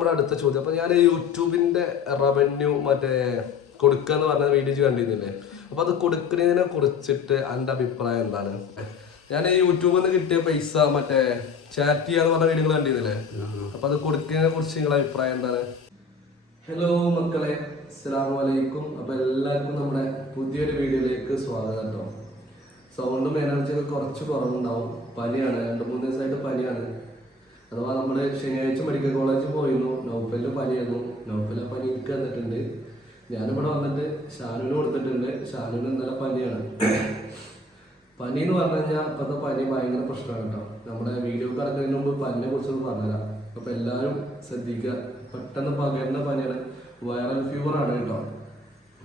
നമ്മുടെ അടുത്ത ചോദ്യം. അപ്പൊ ഞാൻ യൂട്യൂബിന്റെ റവന്യൂ മറ്റേ കൊടുക്കുക എന്ന് പറഞ്ഞ വീഡിയോ കണ്ടിരുന്നില്ലേ? അപ്പൊ അത് കൊടുക്കുന്നതിനെ കുറിച്ചിട്ട് എന്റെ അഭിപ്രായം എന്താണ്? ഞാൻ യൂട്യൂബിൽ നിന്ന് കിട്ടിയ പൈസ മറ്റേ ചാറ്റ് ചെയ്യാന്ന് പറഞ്ഞ വീഡിയോകൾ കണ്ടിരുന്നില്ലേ? അപ്പൊ അത് കൊടുക്കുന്നതിനെ കുറിച്ച് നിങ്ങളുടെ അഭിപ്രായം എന്താണ്? ഹലോ മക്കളെ, അസ്സലാമു അലൈക്കും. അപ്പൊ എല്ലാവർക്കും നമ്മുടെ പുതിയൊരു വീഡിയോയിലേക്ക് സ്വാഗതം കേട്ടോ. സൗണ്ടും എനർജിയൊക്കെ കുറച്ച് കുറവുണ്ടാവും. പനിയാണ്, 2-3 ദിവസമായിട്ട് പനിയാണ്. അഥവാ നമ്മള് ശനിയാഴ്ച മെഡിക്കൽ കോളേജിൽ പോയിരുന്നു. നൗഫലിന് പനിയായിരുന്നു. നൗഫലിന്റെ പനി എനിക്ക് വന്നിട്ടുണ്ട്. ഞാനിവിടെ വന്നിട്ട് ഷാനുവിന് കൊടുത്തിട്ടുണ്ട്. ഷാനുവിന് ഇന്നലെ പനിയാണ്. പനി എന്ന് പറഞ്ഞു കഴിഞ്ഞാൽ ഇപ്പോഴത്തെ പനി ഭയങ്കര പ്രശ്നമാണ് കേട്ടോ. നമ്മുടെ വീഡിയോ കിടക്കുന്നതിന് മുമ്പ് പനിയെ കുറിച്ചൊന്ന് പറഞ്ഞുതരാം. അപ്പൊ എല്ലാവരും ശ്രദ്ധിക്കുക. പെട്ടെന്ന് പകരുന്ന പനിയാണ്, വൈറൽ ഫീവർ ആണ് കേട്ടോ.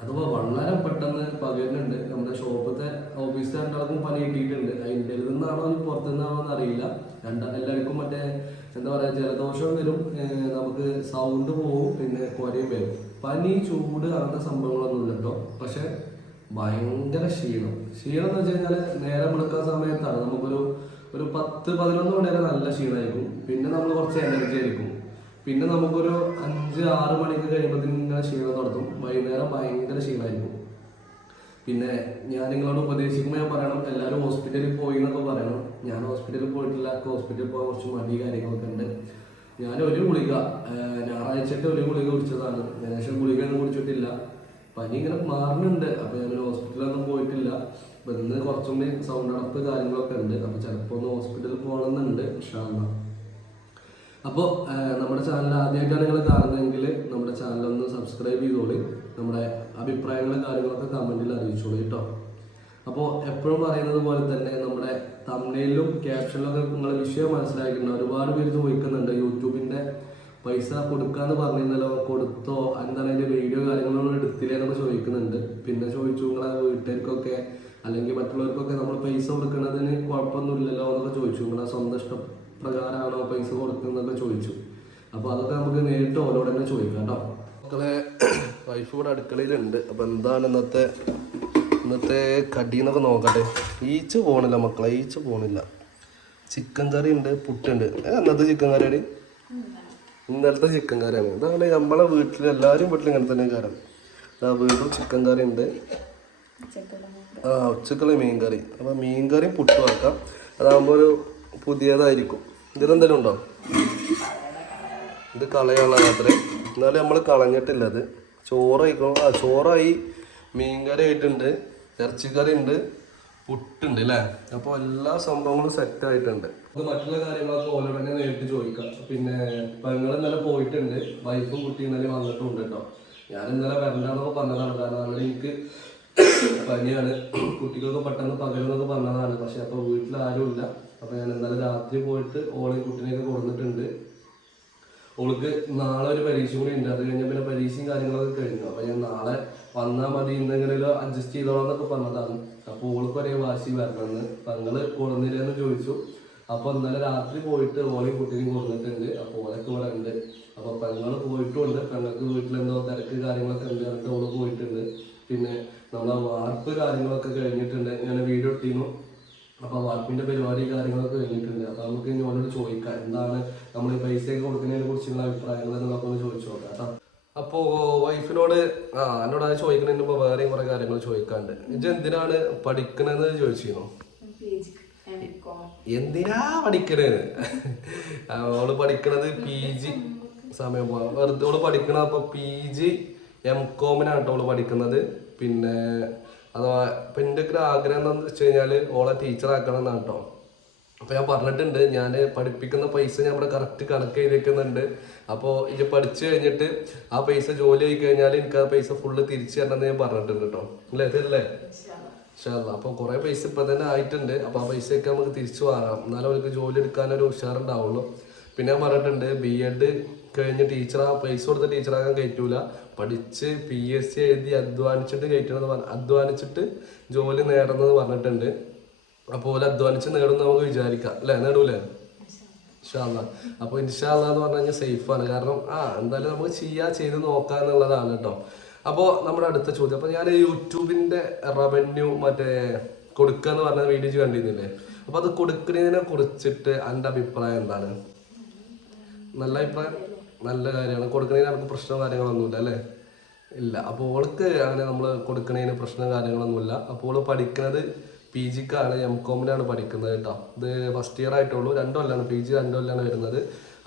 അഥവാ വളരെ പെട്ടെന്ന് പകരുന്നുണ്ട്. നമ്മുടെ ഷോപ്പത്തെ ഓഫീസിൽ രണ്ടാൾക്കും പനി കിട്ടിയിട്ടുണ്ട്. അതിൻ്റെ നിന്നാണോ ഇനി പുറത്തു നിന്നാണോ എന്ന് അറിയില്ല. എല്ലാവർക്കും മറ്റേ എന്താ പറയുക, ജലദോഷം വരും, നമുക്ക് സൗണ്ട് പോവും, പിന്നെ കുരയും വരും. പനി, ചൂട് അങ്ങനത്തെ സംഭവങ്ങളൊന്നും ഇല്ല കേട്ടോ. പക്ഷെ ഭയങ്കര ക്ഷീണം എന്ന് വെച്ച് കഴിഞ്ഞാൽ നേരം വെളുക്കുന്ന സമയത്താണ് നമുക്കൊരു 10-11 മണി വരെ നല്ല ക്ഷീണമായിരിക്കും. പിന്നെ നമ്മൾ കുറച്ച് എനർജി ആയിരിക്കും. പിന്നെ നമുക്കൊരു 5-6 മണിക്ക് കഴിയുമ്പോഴത്തേനും ഇങ്ങനെ ക്ഷീണം നടത്തും. വൈകുന്നേരം ഭയങ്കര ക്ഷീണമായിരിക്കും. പിന്നെ ഞാൻ നിങ്ങളോട് ഉപദേശിക്കുമ്പോൾ ഞാൻ പറയണം, എല്ലാവരും ഹോസ്പിറ്റലിൽ പോയി എന്നൊക്കെ പറയണം. ഞാൻ ഹോസ്പിറ്റലിൽ പോയിട്ടില്ല. ഹോസ്പിറ്റലിൽ പോകാൻ കുറച്ച് മടി കാര്യങ്ങളൊക്കെ ഉണ്ട്. ഞാൻ ഒരു ഗുളിക ഞായറാഴ്ചത്തെ ഒരു ഗുളിക കുടിച്ചതാണ്. ഏകദേശം ഗുളികയൊന്നും കുടിച്ചിട്ടില്ല. പനി ഇങ്ങനെ മാറുന്നുണ്ട്. അപ്പോൾ ഞാൻ ഹോസ്പിറ്റലൊന്നും പോയിട്ടില്ല. അപ്പം ഇന്ന് കുറച്ചും കൂടി സൗണ്ട് അടപ്പ് കാര്യങ്ങളൊക്കെ ഉണ്ട്. അപ്പോൾ ചിലപ്പോൾ ഒന്ന് ഹോസ്പിറ്റലിൽ പോകണമെന്നുണ്ട് ഇൻഷാ അല്ലാഹ്. അപ്പോൾ നമ്മുടെ ചാനൽ ആദ്യമായിട്ടാണ് നിങ്ങൾ കാണുന്നതെങ്കിൽ നമ്മുടെ ചാനലൊന്ന് സബ്സ്ക്രൈബ് ചെയ്തോളി. നമ്മുടെ അഭിപ്രായങ്ങളും കാര്യങ്ങളൊക്കെ കമൻറ്റിൽ അറിയിച്ചോളൂ കേട്ടോ. അപ്പോൾ എപ്പോഴും പറയുന്നത് പോലെ തന്നെ നമ്മുടെ തംബ്നെയിലും ക്യാപ്ഷനിലൊക്കെ നിങ്ങൾ വിഷയം മനസ്സിലാക്കിയിട്ടുണ്ട്. ഒരുപാട് പേര് ചോദിക്കുന്നുണ്ട്, യൂട്യൂബിൻ്റെ പൈസ കൊടുക്കാന്ന് പറഞ്ഞിരുന്നല്ലോ, കൊടുത്തോ, എന്താണ് അതിൻ്റെ വീഡിയോ കാര്യങ്ങളൊന്നും എടുത്തില്ലേ എന്നൊക്കെ ചോദിക്കുന്നുണ്ട്. പിന്നെ ചോദിച്ചു, നിങ്ങളെ വീട്ടുകാർക്കൊക്കെ അല്ലെങ്കിൽ മറ്റുള്ളവർക്കൊക്കെ നമ്മൾ പൈസ കൊടുക്കുന്നതിന് കുഴപ്പമൊന്നുമില്ലല്ലോ എന്നൊക്കെ ചോദിച്ചു. നിങ്ങളെ സ്വന്തം ഇഷ്ടപ്രകാരമാണോ പൈസ കൊടുക്കുന്നതൊക്കെ ചോദിച്ചു. അപ്പോൾ അതൊക്കെ നമുക്ക് നേരിട്ട് ഓരോട് തന്നെ ചോദിക്കാം കേട്ടോ. മക്കളെ, വൈഫ് ഇവിടെ അടുക്കളയിലുണ്ട്. അപ്പോൾ എന്താണ് ഇന്നത്തെ കടി എന്നൊക്കെ നോക്കട്ടെ. ഈച്ച പോകണില്ല മക്കളെ, ഈച്ച പോകണില്ല. ചിക്കൻ കറി ഉണ്ട്, പുട്ടുണ്ട്. എന്നത്തെ ചിക്കൻ കറി? ഇന്നലത്തെ ചിക്കൻ കറിയാണ്. ഇതാണ് നമ്മളെ വീട്ടിൽ, എല്ലാവരും വീട്ടിൽ ഇങ്ങനെ തന്നെ കാരണം. വീണ്ടും ചിക്കൻ കറി ഉണ്ട്. ഉച്ചക്കുള്ള മീൻ കറി. അപ്പോൾ മീൻ കറിയും പുട്ടും ആക്കാം. അതാകുമ്പോൾ ഒരു പുതിയതായിരിക്കും. ഇതിലെന്തെങ്കിലും ഉണ്ടോ? ഇത് കളയാനുള്ള മാത്രമേ, എന്നാലും നമ്മൾ കളഞ്ഞിട്ടില്ല. അത് ചോറായിക്കണം. ചോറായി, മീൻ കറി ആയിട്ടുണ്ട്, ഇറച്ചിക്കറി ഉണ്ട്, പുട്ടുണ്ട് അല്ലേ. അപ്പോൾ എല്ലാ സംഭവങ്ങളും സെറ്റ് ആയിട്ടുണ്ട്. നമുക്ക് മറ്റുള്ള കാര്യങ്ങളൊക്കെ ഓരോട് തന്നെ നേരിട്ട് ചോദിക്കാം. പിന്നെ പെങ്ങൾ ഇന്നലെ പോയിട്ടുണ്ട്, വൈഫും കുട്ടി ഇന്നലെ വന്നിട്ടുണ്ട് കേട്ടോ. ഞാൻ ഇന്നലെ വരണ്ടെന്നൊക്കെ പറഞ്ഞതാണ്. കാരണം അവിടെ എനിക്ക് പനിയാണ്, കുട്ടികൾക്ക് പെട്ടെന്ന് പകരുന്നൊക്കെ പറഞ്ഞതാണ്. പക്ഷെ അപ്പോൾ വീട്ടിൽ ആരും ഇല്ല. അപ്പോൾ ഞാൻ ഇന്നലെ രാത്രി പോയിട്ട് ഓളെ കുട്ടീനെയൊക്കെ കൊടുത്തിട്ടുണ്ട്. ഓൾക്ക് നാളെ ഒരു പരീക്ഷ കൂടി ഉണ്ട്. അത് കഴിഞ്ഞാൽ പിന്നെ പരീക്ഷയും കാര്യങ്ങളൊക്കെ കഴിഞ്ഞു. അപ്പോൾ ഞാൻ നാളെ വന്നാൽ മതി, ഇന്നെങ്കിലും അഡ്ജസ്റ്റ് ചെയ്തോളാം എന്നൊക്കെ പറഞ്ഞതാണ്. അപ്പോൾ ഓൾക്ക് ഒരേ വാശി വരണമെന്ന്. പെങ്ങൾ കൊടുന്നില്ലെന്ന് ചോദിച്ചു. അപ്പോൾ ഇന്നലെ രാത്രി പോയിട്ട് ഓളെയും കുട്ടീനെയും കൊടുത്തിട്ടുണ്ട്. അപ്പോൾ ഓളൊക്കെ ഇവിടെ ഉണ്ട്. അപ്പോൾ പെങ്ങൾ പോയിട്ടുമുണ്ട്. പെങ്ങൾക്ക് വീട്ടിലെന്തോ തിരക്ക് കാര്യങ്ങളൊക്കെ ഉണ്ട്, എന്നിട്ട് ഓള് പോയിട്ടുണ്ട്. പിന്നെ നമ്മളെ വാർപ്പ് കാര്യങ്ങളൊക്കെ കഴിഞ്ഞിട്ടുണ്ട്. ഞാൻ വീഡിയോ ഇട്ടിരുന്നു. അപ്പോൾ വാർപ്പിൻ്റെ പരിപാടി കാര്യങ്ങളൊക്കെ കഴിഞ്ഞിട്ടുണ്ട്. അപ്പോൾ നമുക്ക് ഇനി ഓരോട് ചോദിക്കാം, എന്താണ് നമ്മൾ ഈ പൈസയൊക്കെ കൊടുക്കുന്നതിനെ കുറിച്ചുള്ള അഭിപ്രായങ്ങൾ എന്നൊക്കെ ഒന്ന് ചോദിച്ചു നോക്കാം കേട്ടോ. അപ്പോൾ വൈഫിനോട് എന്നോട് അത് ചോദിക്കുന്നതിന് മുമ്പ് വേറെയും കുറേ കാര്യങ്ങൾ ചോദിക്കാണ്ട്. ഇത് എന്തിനാണ് പഠിക്കണതെന്ന് ചോദിച്ചിരുന്നു. എന്തിനാ പഠിക്കണത്? അവള് പഠിക്കണത് PG സമയം പോകാം വെറുതെ ഓള് പഠിക്കണത്. അപ്പോൾ PG MCOM-നാണ് കേട്ടോ ഓള് പഠിക്കുന്നത്. പിന്നെ അഥവാ ഇപ്പം എൻ്റെ ഒക്കെ ആഗ്രഹം എന്താണെന്ന് വെച്ച് കഴിഞ്ഞാൽ ഓളെ ടീച്ചറാക്കണം എന്നാണ് കേട്ടോ. അപ്പോൾ ഞാൻ പറഞ്ഞിട്ടുണ്ട്, ഞാൻ പഠിപ്പിക്കുന്ന പൈസ ഞാൻ ഇവിടെ കറക്റ്റ് കണക്ക് ചെയ്തേക്കുന്നുണ്ട്. അപ്പോൾ ഇത് പഠിച്ചു കഴിഞ്ഞിട്ട് ആ പൈസ ജോലി ആയി കഴിഞ്ഞാൽ എനിക്ക് ആ പൈസ ഫുള്ള് തിരിച്ചു തരണമെന്ന് ഞാൻ പറഞ്ഞിട്ടുണ്ട് കേട്ടോ. അല്ലേ, ഇതല്ലേ? ഇൻഷാല്ലാ. അപ്പോൾ കുറേ പൈസ ഇപ്പം തന്നെ ആയിട്ടുണ്ട്. അപ്പോൾ ആ പൈസയൊക്കെ നമുക്ക് തിരിച്ചു വാങ്ങാം, എന്നാലും അവർക്ക് ജോലി എടുക്കാനൊരു ഉഷാറുണ്ടാവുള്ളൂ. പിന്നെ ഞാൻ പറഞ്ഞിട്ടുണ്ട്, BEd കഴിഞ്ഞ് പൈസ കൊടുത്ത് ടീച്ചറാകാൻ കയറ്റൂല, പഠിച്ച് PSC എഴുതി അധ്വാനിച്ചിട്ട് കയറ്റണമെന്ന് അധ്വാനിച്ചിട്ട് ജോലി നേടണമെന്ന് പറഞ്ഞിട്ടുണ്ട്. അപ്പോൾ അധ്വാനിച്ച് നേടും നമുക്ക് വിചാരിക്കാം അല്ലേ, നേടൂലേ? ഇൻഷാ അല്ലാ. അപ്പോൾ ഇൻഷാ അല്ലാ എന്ന് പറഞ്ഞു കഴിഞ്ഞാൽ സേഫാണ്. കാരണം എന്തായാലും നമുക്ക് ചെയ്ത് നോക്കുക എന്നുള്ളതാണ് കേട്ടോ. അപ്പോൾ നമ്മുടെ അടുത്ത ചോദ്യം. അപ്പോൾ ഞാൻ യൂട്യൂബിൻ്റെ റവന്യൂ മറ്റേ കൊടുക്കുക എന്ന് പറഞ്ഞ വീഡിയോ കണ്ടിരുന്നില്ലേ? അപ്പോൾ അത് കൊടുക്കുന്നതിനെ കുറിച്ചിട്ട് എൻ്റെ അഭിപ്രായം എന്താണ്? നല്ല അഭിപ്രായം നല്ല കാര്യമാണ്. കൊടുക്കണതിന് നമുക്ക് പ്രശ്നവും കാര്യങ്ങളൊന്നുമില്ല അല്ലേ? ഇല്ല. അപ്പോൾ ഓൾക്ക് അങ്ങനെ നമ്മൾ കൊടുക്കണതിന് പ്രശ്നം കാര്യങ്ങളൊന്നുമില്ല. അപ്പോൾ ഓള് പഠിക്കുന്നത് PGക്കാണ്, MCOMനാണ് പഠിക്കുന്നത് കേട്ടോ. ഇത് ഫസ്റ്റ് ഇയർ ആയിട്ടുള്ളൂ. 2 കൊല്ലമാണ്, PG 2 കൊല്ലമാണ് വരുന്നത്.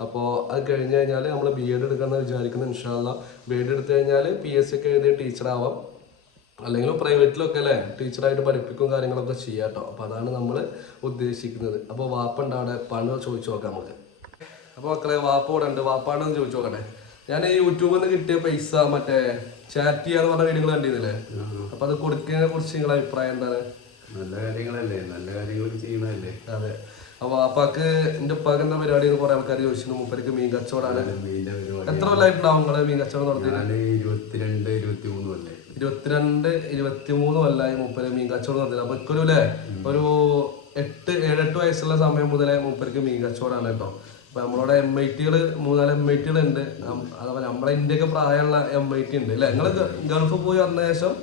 അപ്പോൾ അത് കഴിഞ്ഞ് കഴിഞ്ഞാൽ നമ്മൾ B.Ed എടുക്കാമെന്ന് വിചാരിക്കുന്നത്. ഇൻഷാ അല്ലാ B.Ed എടുത്തു കഴിഞ്ഞാൽ PSC ഒക്കെ എഴുതി ടീച്ചറാവാം, അല്ലെങ്കിൽ പ്രൈവറ്റിലൊക്കെ അല്ലേ ടീച്ചറായിട്ട് പഠിപ്പിക്കും കാര്യങ്ങളൊക്കെ ചെയ്യാം കേട്ടോ. അപ്പോൾ അതാണ് നമ്മൾ ഉദ്ദേശിക്കുന്നത്. അപ്പോൾ വാപ്പുണ്ട് അവിടെ, പണി ചോദിച്ചു നോക്കാം നമുക്ക്. അപ്പോൾ മക്കളെ വാപ്പ ഇവിടെ ഉണ്ട്, വാപ്പാണെന്ന് ചോദിച്ചു നോക്കട്ടെ. ഞാൻ യൂട്യൂബിൽ നിന്ന് കിട്ടിയ പൈസ മറ്റേ ചാറ്റ് ചെയ്യാന്ന് പറഞ്ഞ വീഡിയോകൾ കണ്ടിരുന്നില്ലേ? അപ്പോൾ അത് കൊടുക്കുന്നതിനെ കുറിച്ച് നിങ്ങളുടെ അഭിപ്രായം എന്താണ്? നല്ല കാര്യങ്ങളല്ലേ, നല്ല കാര്യങ്ങളൊക്കെ ചെയ്യുന്നതല്ലേ. അതെ. അപ്പോൾ വാപ്പാക്ക് എൻ്റെ ഉപ്പാക്ക് എന്താ പരിപാടി എന്ന് കുറെ ആൾക്കാർ ചോദിച്ചിരുന്നു. മൂപ്പർക്ക് മീൻ കച്ചവടമാണ്. എത്ര കൊല്ലമായിട്ടുണ്ടാവും നിങ്ങള് മീൻ കച്ചവടം നടത്തി? 22-23 കൊല്ലമായി മൂപ്പര് മീൻ കച്ചവടം നടത്തിയത്. അപ്പൊ ഇക്കൊരു അല്ലേ ഒരു 7-8 വയസ്സുള്ള സമയം മുതലേ മൂപ്പർക്ക് മീൻ കച്ചവടമാണ് കേട്ടോ. അപ്പൊ നമ്മളോട് MIT-കൾ 3-4 MIT-കൾ ഉണ്ട്. അതുപോലെ നമ്മളെ ഇന്ത്യക്ക് പ്രായമുള്ള MIT ഉണ്ട് അല്ലെ? നിങ്ങള് ഗൾഫിൽ പോയി വന്ന ശേഷം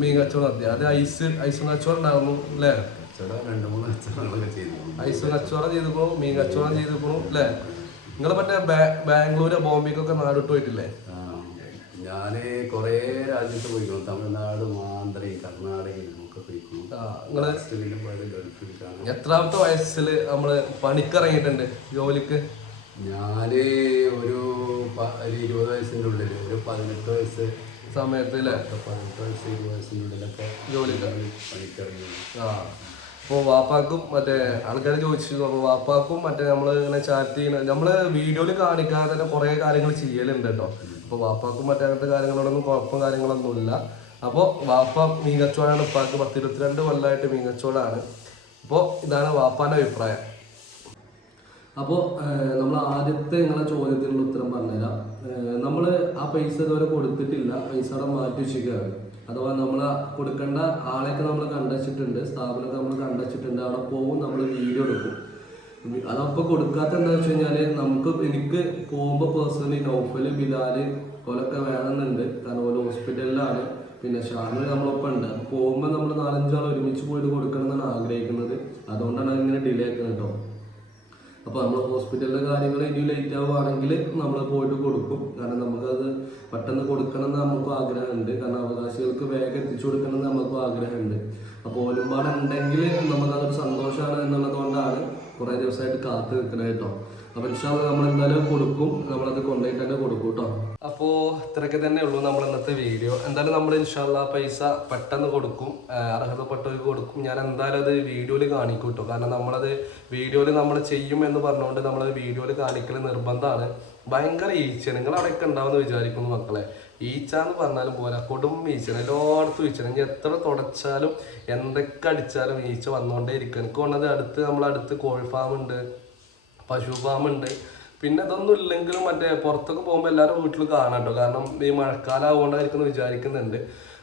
മീൻ കച്ചവടം നടത്തി. അത് ഐസും കച്ചവടം ഉണ്ടായിരുന്നു അല്ലേ? ഐസും കച്ചവടം ചെയ്തിപ്പോ, മീൻ കച്ചവടം ചെയ്തിപ്പോ അല്ലേ? നിങ്ങൾ മറ്റേ ബാംഗ്ലൂര് ബോംബെക്കൊക്കെ നാടിട്ട് പോയിട്ടില്ലേ? ഞാന് കൊറേ രാജ്യത്ത് പോയിക്കോ, തമിഴ്നാട്, ആന്ധ്ര, കർണാടകയിൽ ഒക്കെ പോയിക്കോ. എത്രാമത്തെ വയസ്സിൽ നമ്മള് പണിക്കിറങ്ങിയിട്ടുണ്ട് ജോലിക്ക്? ഞാന് ഒരു 20 വയസ്സിന്റെ ഉള്ളില്, ഒരു 18 വയസ്സ് സമയത്ത് അല്ലേ? 18 വയസ്സ് 20 വയസ്സിന്റെ ഉള്ളിലൊക്കെ ജോലിക്ക് പണിക്കിറങ്ങി. അപ്പോൾ വാപ്പാക്കും മറ്റേ ആൾക്കാർ ചോദിച്ചു. അപ്പോൾ വാപ്പാക്കും മറ്റേ നമ്മൾ ഇങ്ങനെ ചാറ്റ് ചെയ്യുന്ന നമ്മള് വീഡിയോയിൽ കാണിക്കാതെ തന്നെ കുറേ കാര്യങ്ങൾ ചെയ്യലുണ്ട് കേട്ടോ. അപ്പോൾ വാപ്പാക്കും മറ്റേ അങ്ങനത്തെ കാര്യങ്ങളോടൊന്നും കുഴപ്പം കാര്യങ്ങളൊന്നും ഇല്ല. അപ്പോൾ വാപ്പ മീൻ കച്ചവടമാണ്. ഉപ്പാക്ക് 10-22 കൊല്ലമായിട്ട് മീൻ കച്ചവടമാണ്. അപ്പോൾ ഇതാണ് വാപ്പാൻ്റെ അഭിപ്രായം. അപ്പോൾ നമ്മൾ ആദ്യത്തെ നിങ്ങളെ ചോദ്യത്തിനുള്ള ഉത്തരം പറഞ്ഞുതരാം. നമ്മൾ ആ പൈസ ഇതുവരെ കൊടുത്തിട്ടില്ല, പൈസ അവിടെ മാറ്റി വെച്ചിരിക്കുകയാണ്. അഥവാ നമ്മൾ കൊടുക്കേണ്ട ആളെയൊക്കെ നമ്മൾ കണ്ടുവച്ചിട്ടുണ്ട്, സ്ഥാപനമൊക്കെ നമ്മൾ കണ്ടുവച്ചിട്ടുണ്ട്. അവിടെ പോകും, നമ്മൾ വീഡിയോ എടുക്കും. അതപ്പോൾ കൊടുക്കാത്ത എന്താണെന്ന് വെച്ച് കഴിഞ്ഞാൽ എനിക്ക് പോകുമ്പോൾ പേഴ്സണലി നൗഫൽ, ബിലാൽ ഓലൊക്കെ വേണമെന്നുണ്ട്. കാരണം ഓരോ ഹോസ്പിറ്റലിലാണ്. പിന്നെ ഷാമിൽ നമ്മളൊപ്പം ഉണ്ട്. അപ്പോൾ പോകുമ്പോൾ നമ്മൾ 4-5 ആൾ ഒരുമിച്ച് പോയിട്ട് കൊടുക്കണം എന്നാണ് ആഗ്രഹിക്കുന്നത്. അതുകൊണ്ടാണ് ഇങ്ങനെ ഡിലേ ആക്കുന്നത് കേട്ടോ. അപ്പോൾ നമ്മൾ ഹോസ്പിറ്റലിലെ കാര്യങ്ങൾ ഇനി ലേറ്റ് ആവുകയാണെങ്കിൽ നമ്മൾ പോയിട്ട് കൊടുക്കും. കാരണം നമുക്കത് പെട്ടെന്ന് കൊടുക്കണം എന്ന് നമുക്കും ആഗ്രഹമുണ്ട്. കാരണം അവകാശികൾക്ക് വേഗം എത്തിച്ചു കൊടുക്കണം എന്ന് നമുക്കും ആഗ്രഹമുണ്ട്. അപ്പോൾ ഒരുപാടുണ്ടെങ്കിൽ നമുക്കതൊരു സന്തോഷമാണ് എന്നുള്ളത് കൊണ്ടാണ് കുറേ ദിവസമായിട്ട് കാത്തു നിൽക്കുന്നത് കേട്ടോ. അപ്പോൾ ഇൻഷാ അല്ലാഹ് നമ്മൾ എന്തായാലും കൊടുക്കും, നമ്മളത് കൊണ്ടുപോയിട്ട് തന്നെ കൊടുക്കും കേട്ടോ. അപ്പോൾ ഇത്രയൊക്കെ തന്നെ ഉള്ളൂ നമ്മൾ ഇന്നത്തെ വീഡിയോ. എന്തായാലും നമ്മൾ ഇൻഷാ അല്ലാഹ് പൈസ പെട്ടെന്ന് കൊടുക്കും, അർഹതപ്പെട്ടവർക്ക് കൊടുക്കും. ഞാൻ എന്തായാലും അത് വീഡിയോയിൽ കാണിക്കും കേട്ടോ. കാരണം നമ്മളത് വീഡിയോയിൽ നമ്മൾ ചെയ്യും എന്ന് പറഞ്ഞുകൊണ്ട് നമ്മളത് വീഡിയോയിൽ കാണിക്കൽ നിർബന്ധമാണ്. ഭയങ്കര ഈച്ചയാണ്. നിങ്ങൾ അവിടെയൊക്കെ ഉണ്ടാവുമെന്ന് വിചാരിക്കുന്നു മക്കളെ. ഈച്ച എന്ന് പറഞ്ഞാലും പോലെ കൊടും ഈച്ചയാണ്, എല്ലായിടത്തും ഈച്ചയാണ്. ഇനി എത്ര തുടച്ചാലും എന്തൊക്കെ അടിച്ചാലും ഈച്ച വന്നുകൊണ്ടേ ഇരിക്കും. എനിക്ക് തോന്നുന്നത് നമ്മളടുത്ത് കോഴി ഫാമുണ്ട്, പശു ഫാമുണ്ട്. പിന്നെ ഇതൊന്നും ഇല്ലെങ്കിലും മറ്റേ പുറത്തൊക്കെ പോകുമ്പോൾ എല്ലാവരും വീട്ടിൽ കാണാം കേട്ടോ. കാരണം ഈ മഴക്കാലം ആവുകൊണ്ടായിരിക്കും വിചാരിക്കുന്നുണ്ട്.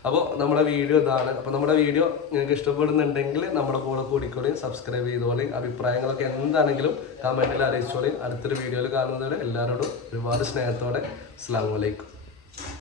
അപ്പോൾ നമ്മുടെ വീഡിയോ ഇതാണ്. അപ്പോൾ നമ്മുടെ വീഡിയോ നിങ്ങൾക്ക് ഇഷ്ടപ്പെടുന്നുണ്ടെങ്കിൽ നമ്മുടെ കൂടെ കൂടിക്കോളി, സബ്സ്ക്രൈബ് ചെയ്തോളി. അഭിപ്രായങ്ങളൊക്കെ എന്താണെങ്കിലും കമൻറ്റിൽ അറിയിച്ചോളി. അടുത്തൊരു വീഡിയോയിൽ കാണുന്നവരെ എല്ലാവരോടും ഒരുപാട് സ്നേഹത്തോടെ അസ്സലാമു അലൈക്കും.